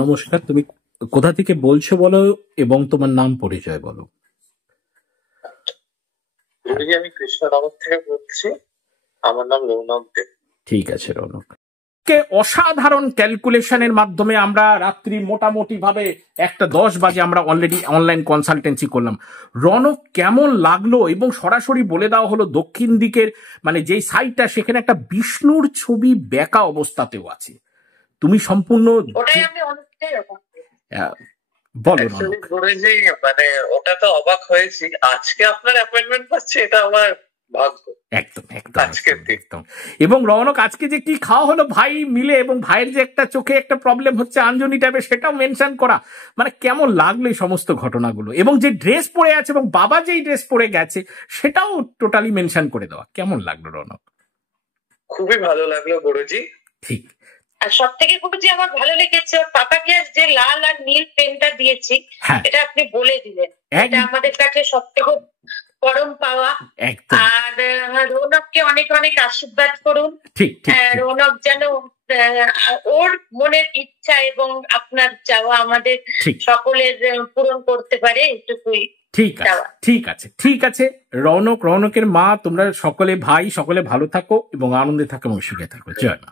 নমস্কার, তুমি কোথা থেকে বলছো বলো এবং তোমার নাম পরিচয় বলো। আমি কৃষ্ণনগর থেকে বলছি, আমার নাম রৌনক দেব। ঠিক আছে রৌনক, অসাধারণ ক্যালকুলেশনের মাধ্যমে আমরা রাত্রি মোটামুটি ভাবে 1:10 বাজে আমরা অলরেডি অনলাইন কনসালটেন্সি করলাম। রৌনক কেমন লাগলো? এবং সরাসরি বলে দেওয়া হলো দক্ষিণ দিকের মানে যেই সাইডটা সেখানে একটা বিষ্ণুর ছবি বেঁকা অবস্থাতেও আছে। তুমি সম্পূর্ণ বলো রৌনক। মানে ওটা তো অবাক হয়েছি, আজকে আপনার অ্যাপয়েন্টমেন্ট পাচ্ছি, এটা আমার ভাগ্য। একদম একদম একদম। এবং রৌনক আজকে যে কি খাওয়া হলো ভাই মিলে, এবং ভাইয়ের যে একটা চোখে একটা প্রবলেম হচ্ছে আঞ্জনি টাইপের, সেটাও মেনশন করা, মানে কেমন লাগলো এই সমস্ত ঘটনাগুলো, এবং যে ড্রেস পরে আছে এবং বাবা যেই ড্রেস পরে গেছে সেটাও টোটালি মেনশন করে দেওয়া, কেমন লাগলো রৌনক? খুবই ভালো লাগলো গুরুজি। ঠিক। আর সব থেকে গুরুজি আমার ভালো লেগেছে ওর পাপাকে যে লাল আর নীল পেনটা দিয়েছি, এটা আপনি বলে দিলেন, এটা আমাদের কাছে সব থেকে পরম পাওয়া। আর রৌনককে অনেক অনেক আশীর্বাদ করুন। রৌনক যেন ওর মনের ইচ্ছা এবং আপনার চাওয়া আমাদের সকলের পূরণ করতে পারে, এটুকুই। ঠিক আছে ঠিক আছে রৌনক, রৌনকের মা, তোমরা সকলে ভাই সকলে ভালো থাকো এবং আনন্দে থাকো এবং সুখে থাকো। জয় মা।